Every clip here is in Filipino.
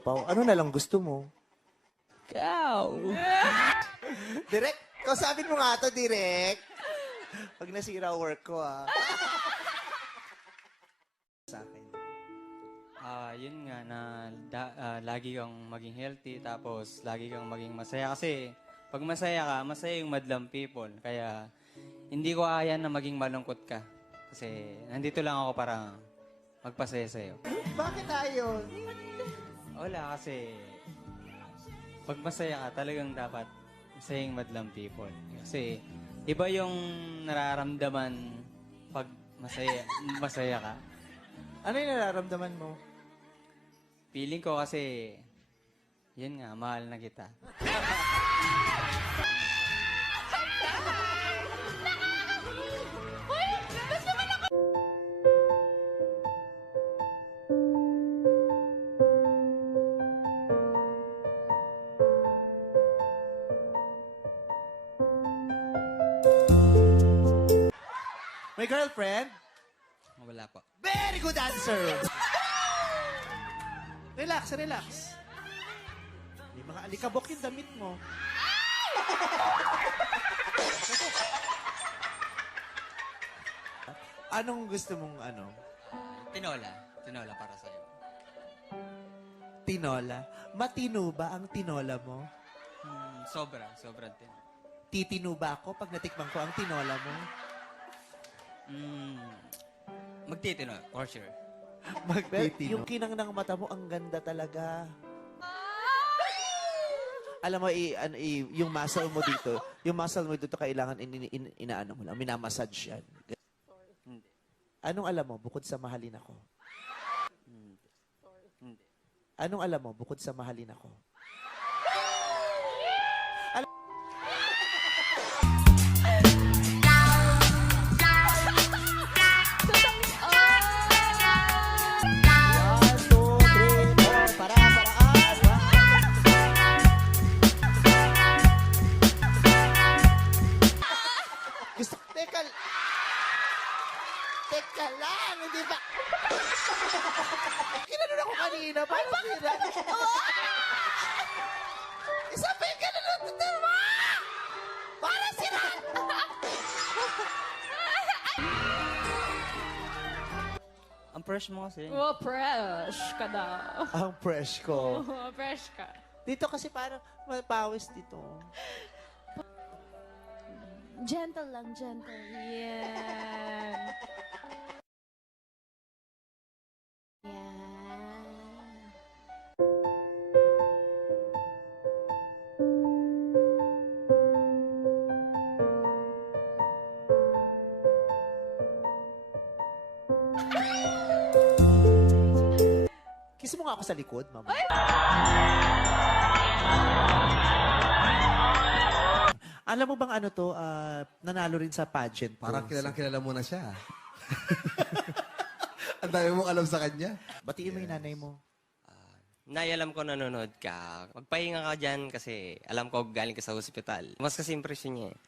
Pao, ano na lang gusto mo? Ikaw. Direk, kausapin mo nga to, Direk. Pag nasira work ko, Sa akin. Yun nga na lagi kang maging healthy tapos lagi kang maging masaya kasi pag masaya ka, masaya yung madlang people. Kaya hindi ko ayan na maging malungkot ka. Kasi nandito lang ako para magpasaya sa'yo. Bakit tayo? Wala kasi pag masaya ka, talagang dapat masaya yung madlang people. Kasi iba yung nararamdaman pag masaya ka. Ano yung nararamdaman mo? Feeling ko kasi, yun nga, mahal na kita. May girlfriend? Wala po. Very good answer! Relax, relax. May mga alikabok yung damit mo. Anong gusto mong ano? Tinola. Tinola para sa'yo. Tinola. Matino ba ang tinola mo? Sobrang tin. Titino ba ako pag natikman ko ang tinola mo? Magtitino, for sure. Magtitino. Yung kinang ng mata mo, ang ganda talaga. Alam mo, yung muscle mo dito, kailangan inaano mo lang, minamassage yan. Hindi. Anong alam mo, bukod sa mahalin ako? Hindi. Anong alam mo, bukod sa mahalin ako? Teka lang, hindi ba? Kinanon ako kanina, paano sila? Isa pa yung kinanon ko, diba? Para sila! Ang fresh mo kasi. Oh, fresh ka daw. Ang fresh ko. Oh, fresh ka. Dito kasi parang mapawis dito. Gentle lang, gentle. Yan. Yan. Kiss mo nga ako sa likod, mama. Alam mo bang ano to, nanalo rin sa pageant to. Parang kilalang-kilala mo na siya. Ang dami mong alam sa kanya. Batiin mo yung nanay mo. Nay, alam ko nanonood ka. Magpahinga ka dyan kasi alam ko galing ka sa hospital. Mas kasi impression niya eh.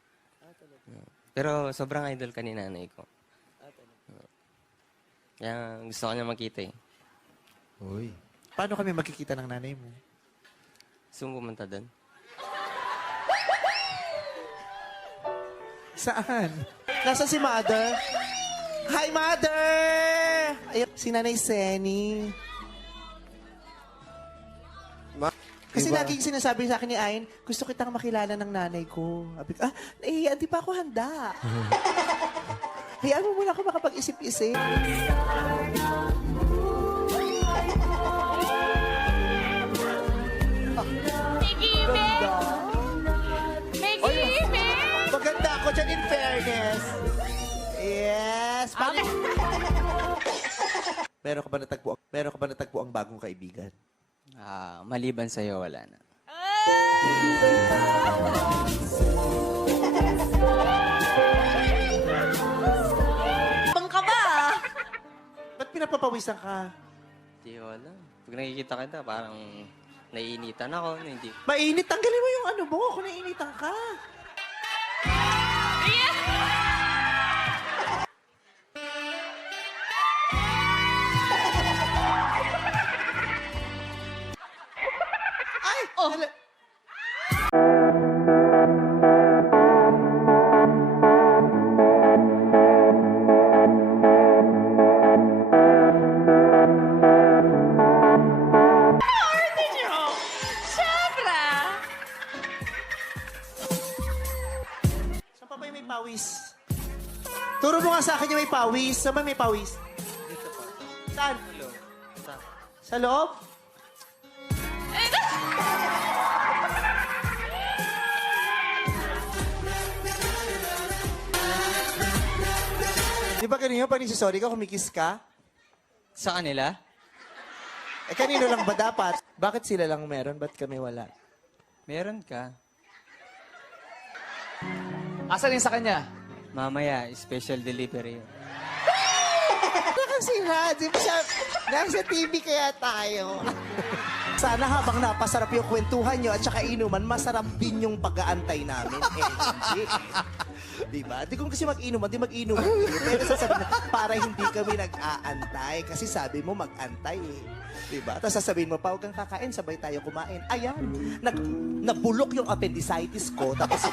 Pero sobrang idol ka ni nanay ko. Kaya gusto ko niya makita eh. Uy. Paano kami makikita ng nanay mo? Gusto mo pumunta doon? Saan? Nasa si Mother? Hi, Mother! Ayun, si Nanay Senny. Kasi Diba? laging sinasabi sa akin ni Ayn, gusto kitang makilala ng nanay ko. Sabi ko, nahihiyan, di pa ako handa. Hayaan mo muna ako makapag-isip-isip. Maganda ako dyan in fairness. Yes. Meron ka ba natagpo ang bagong kaibigan? Maliban sa'yo, wala na. Bang ka ba? Ba't pinapapawisan ka? Hindi ko alam. Pag nakikita kita, parang naiinitan ako. Hindi. Mainit. Tanggalin mo yung ano mo kung nainitan ka. Oh. Sobra. Saan pa ba yung may pawis? Turo mo nga sa akin yung may pawis. Saan ba may pawis? Dito po. Saan? Hello. Sa, Sa loob? Di ba kanina pag sorry ka, kumikiss ka? sa kanila? Eh kanino lang ba dapat? Bakit sila lang meron? Ba't kami wala? Meron ka. Asan yung sa kanya? Mamaya, special delivery. Kasi na, di ba siya, nasa TV kaya tayo. Sana habang napasarap yung kwentuhan nyo at saka inuman, masarap din yung pag-aantay namin. Eh, hindi. Diba? Di kung kasi mag-inuman, di mag-inuman. Pero sasabihin na, para hindi kami nag-aantay. Kasi sabi mo mag-antay eh. Diba? Tapos sasabihin mo, pa huwag kang kakain, sabay tayo kumain. Ayan, nabulok yung appendicitis ko. Tapos,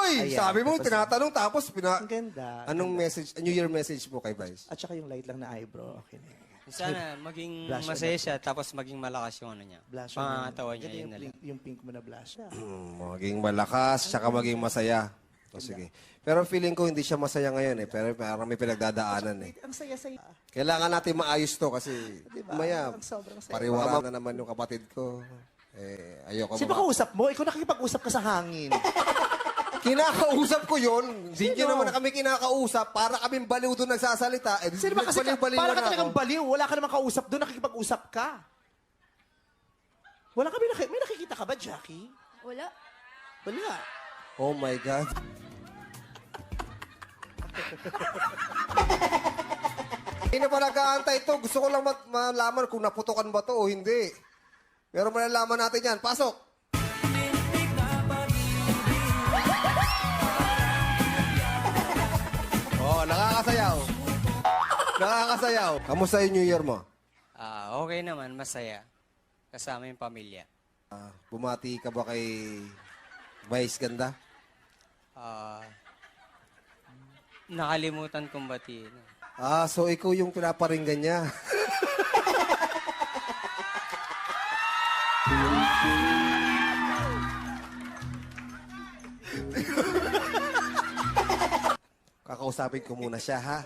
Uy, Ayan, sabi mo, tapos- tinatanong tapos ang ganda. Anong message, New Year message mo kay Vice? At saka yung light lang na eyebrow. Okay na. Sana maging Blush on masaya siya, tapos maging malakas yung ano niya. Blush on Pangangatawan niya, Ganda yun yung, na lang. yung pink mo na blush. Maging malakas, tsaka maging masaya. O sige. Pero feeling ko hindi siya masaya ngayon eh. Pero parang may pinagdadaanan eh. Ang saya-saya. Kailangan natin maayos to kasi Diba? maya, Ang sobrang saya. pariwara na naman yung kapatid ko. Eh, ayoko Sino ba kausap mo? Ikaw nakikipag-usap ka sa hangin. Kinakausap ko yun. Hindi Sino? naman na kami kinakausap. Para kaming baliw doon nagsasalita. Eh, Sino ba kasi baliw-baliw para na ka talagang ako. baliw. Wala ka namang kausap doon, nakikipag-usap ka. Wala kami may nakikita ka ba, Jackie? Wala. Wala. Oh my God. Hindi na pa nag-aantay ito. Gusto ko lang malaman kung naputukan ba to o hindi. Pero malalaman natin yan. Pasok! Oh, nakakasayaw. Nakakasayaw. Kamusta yung New Year mo? Okay naman, masaya. Kasama yung pamilya. Bumati ka ba kay Vice Ganda? Ah, nakalimutan kong batiin. So ikaw yung pinaparinggan niya. Kakausapin ko muna siya, ha?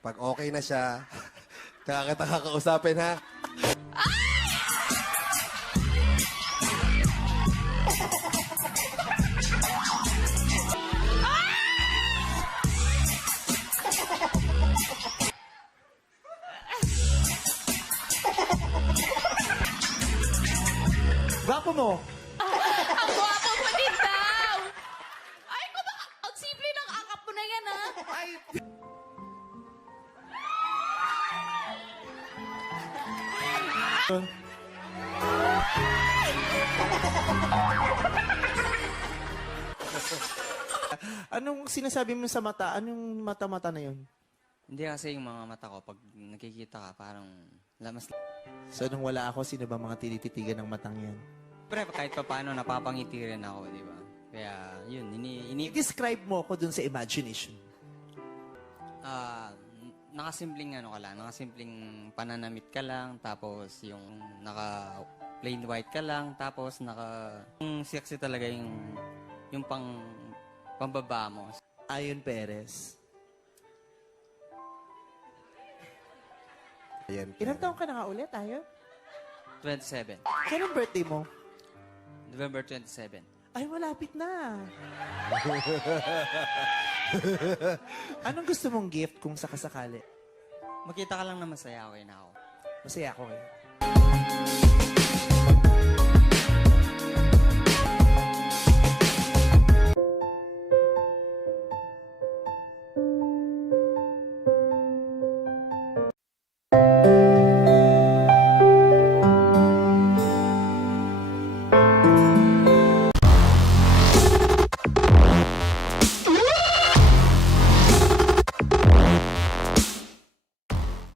Pag okay na siya, tsaka kita kakausapin, ha? Gwapo mo. Ang gwapo mo din daw. Ay, ang simple ng akap mo na yan, ha? Anong sinasabi mo sa mata? Anong mata-mata na yun? Hindi kasi yung mga mata ko, pag nakikita ka, parang lamas. So, nung wala ako, sino ba mga tinititigan ng matang yan? Pero kahit pa paano, napapangiti rin ako, di ba? Kaya, yun, I-describe mo ako dun sa imagination. nakasimpleng ano ka lang, nakasimpleng pananamit ka lang, tapos yung naka plain white ka lang, tapos yung sexy talaga yung pambaba mo. Ayon Perez. Ayan. Ilang taong ka na nga ulit, Ayon? 27. Kailan birthday mo? November 27. Ay, malapit na. Anong gusto mong gift kung sakasakali? Makita ka lang na masaya, okay na ako. Masaya ako ngayon.